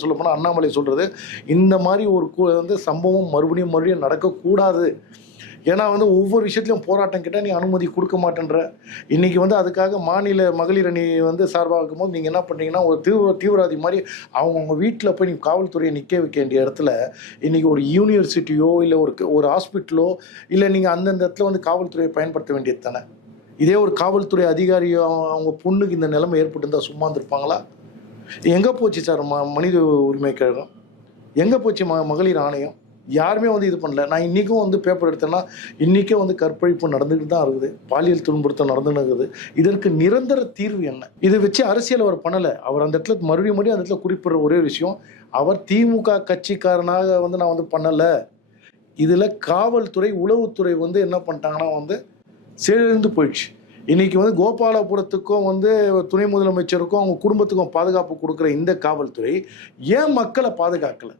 சொல்லப்போனால் அண்ணாமலை சொல்றது இந்த மாதிரி ஒரு வந்து சம்பவம் மறுபடியும் நடக்கக்கூடாது. ஏன்னா வந்து ஒவ்வொரு விஷயத்திலும் போராட்டம் கிட்ட நீ அனுமதி கொடுக்க மாட்டேன்ற. இன்னைக்கு வந்து அதுக்காக மாநில மகளிர் அணி வந்து சார்பாக இருக்கும்போது நீங்கள் என்ன பண்ணுறீங்கன்னா ஒரு தீவிரவாதி மாதிரி அவங்கவுங்க வீட்டில் போய் நீங்கள் காவல்துறையை நிற்க வைக்க வேண்டிய இடத்துல இன்னைக்கு ஒரு யூனிவர்சிட்டியோ இல்லை ஒரு ஹாஸ்பிட்டலோ இல்லை நீங்கள் அந்தந்த இடத்துல வந்து காவல்துறையை பயன்படுத்த வேண்டியது தானே. இதே ஒரு காவல்துறை அதிகாரியோ அவங்க பொண்ணுக்கு இந்த நிலைமை ஏற்பட்டிருந்தால் சும்மா இருந்திருப்பாங்களா? எங்கே போச்சு சார் மனித உரிமை கழகம்? எங்கே போச்சு மகளிர் ஆணையம்? யாருமே வந்து இது பண்ணல. நான் இன்றைக்கும் வந்து பேப்பர் எடுத்தேன்னா இன்றைக்கே வந்து கற்பழிப்பு நடந்துக்கிட்டு தான் இருக்குது, பாலியல் துன்புறுத்தல் நடந்துன்னு இருக்குது. இதற்கு நிரந்தர தீர்வு என்ன? இதை வச்சு அரசியல் அவர் பண்ணலை. அவர் அந்த இடத்துல மறுபடியும் அந்த இடத்துல குறிப்பிடுற ஒரே விஷயம், அவர் திமுக கட்சிக்காரனாக வந்து நான் வந்து பண்ணலை. இதில் காவல்துறை உளவுத்துறை வந்து என்ன பண்ணிட்டாங்கன்னா வந்து சேர்ந்து போயிடுச்சு. இன்னைக்கு வந்து கோபாலபுரத்துக்கும் வந்து துணை முதலமைச்சருக்கும் அவங்க குடும்பத்துக்கும் பாதுகாப்பு கொடுக்குற இந்த காவல்துறை ஏன் மக்களை பாதுகாக்கலை?